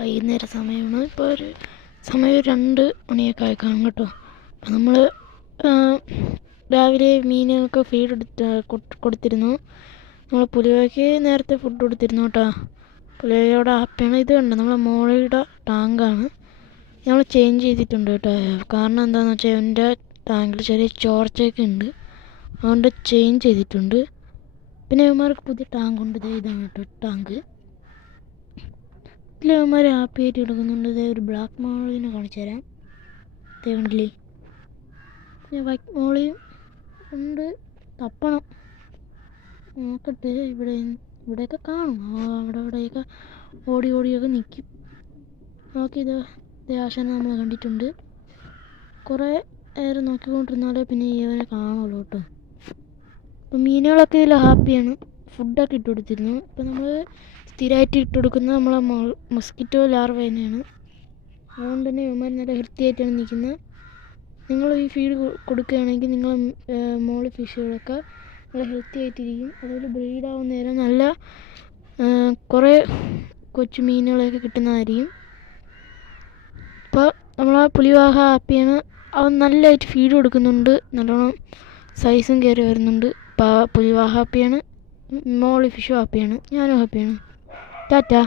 വൈകുന്നേര സമയമാണ്. ഇപ്പോൾ ഒരു സമയം 2 മണിയൊക്കെ ആയി കാണും കേട്ടോ. അപ്പം നമ്മൾ രാവിലെ മീനുകൾക്ക് ഫീഡ് കൊടുത്തിരുന്നു. നമ്മൾ പുലിവയ്ക്ക് നേരത്തെ ഫുഡ് കൊടുത്തിരുന്നു കേട്ടോ. പുലിവയോടെ ഹാപ്പിയാണ്. ഇത് കണ്ടോ, നമ്മളെ മോളിയുടെ ടാങ്കാണ്. ഞങ്ങൾ ചേഞ്ച് ചെയ്തിട്ടുണ്ട് കേട്ടോ. കാരണം എന്താണെന്ന് വെച്ചാൽ എൻ്റെ ടാങ്കിൽ ചെറിയ ചോർച്ചയൊക്കെ ഉണ്ട്, അതുകൊണ്ട് ചേഞ്ച് ചെയ്തിട്ടുണ്ട്. പിന്നെ ഇവന്മാർക്ക് പുതിയ ടാങ്ക് ഉണ്ട്. ഇതാണ് കേട്ടോ ടാങ്ക്. ഇതിൽ ഇവന്മാർ ഹാപ്പി ആയിട്ട് എടുക്കുന്നുണ്ട്. ഒരു ബ്ലാക്ക് മോളിനെ കാണിച്ചു തരാം. കണ്ടില്ലേ, പിന്നെ വൈറ്റ് മോളിയും ഉണ്ട്. തപ്പണം, നോക്കട്ടെ. ഇവിടെയൊക്കെ കാണും. അവിടെയൊക്കെ ഓടിയൊക്കെ നിൽക്കും. നോക്കിയത് ആശാനെ നമ്മൾ കണ്ടിട്ടുണ്ട്. കുറേ നേരം നോക്കിക്കൊണ്ടിരുന്നാലേ പിന്നെ ഇവനെ കാണുള്ളൂ കേട്ടോ. അപ്പം മീനുകളൊക്കെ ഇതിൽ ഹാപ്പിയാണ്. ഫുഡൊക്കെ ഇട്ട് കൊടുത്തിരുന്നു. ഇപ്പം നമ്മൾ സ്ഥിരമായിട്ട് ഇട്ട് കൊടുക്കുന്നത് നമ്മളെ മൊസ്കിറ്റോ ലാർവ തന്നെയാണ്. അതുകൊണ്ട് തന്നെ ഇവന്മാർ നല്ല ഹെൽത്തിയായിട്ടാണ് നിൽക്കുന്നത്. നിങ്ങൾ ഈ ഫീഡ് കൊടുക്കുകയാണെങ്കിൽ നിങ്ങൾ മോളി ഫിഷുകളൊക്കെ നല്ല ഹെൽത്തി ആയിട്ടിരിക്കും. അതുപോലെ ബ്രീഡാവുന്ന നേരം നല്ല കുറേ കൊച്ചു മീനുകളൊക്കെ കിട്ടുന്നതായിരിക്കും. ഇപ്പോൾ നമ്മളെ പുലിവാഹ ഹാപ്പിയാണ്. അവൻ നല്ലതായിട്ട് ഫീഡ് കൊടുക്കുന്നുണ്ട്. നല്ലോണം സൈസും കയറി വരുന്നുണ്ട്. ഇപ്പോൾ പുലിവാഹ ഹാപ്പിയാണ്. മോളി ഫിഷും ഹാപ്പിയാണ്. ഞാനും ഹാപ്പിയാണ്. ടാറ്റാ.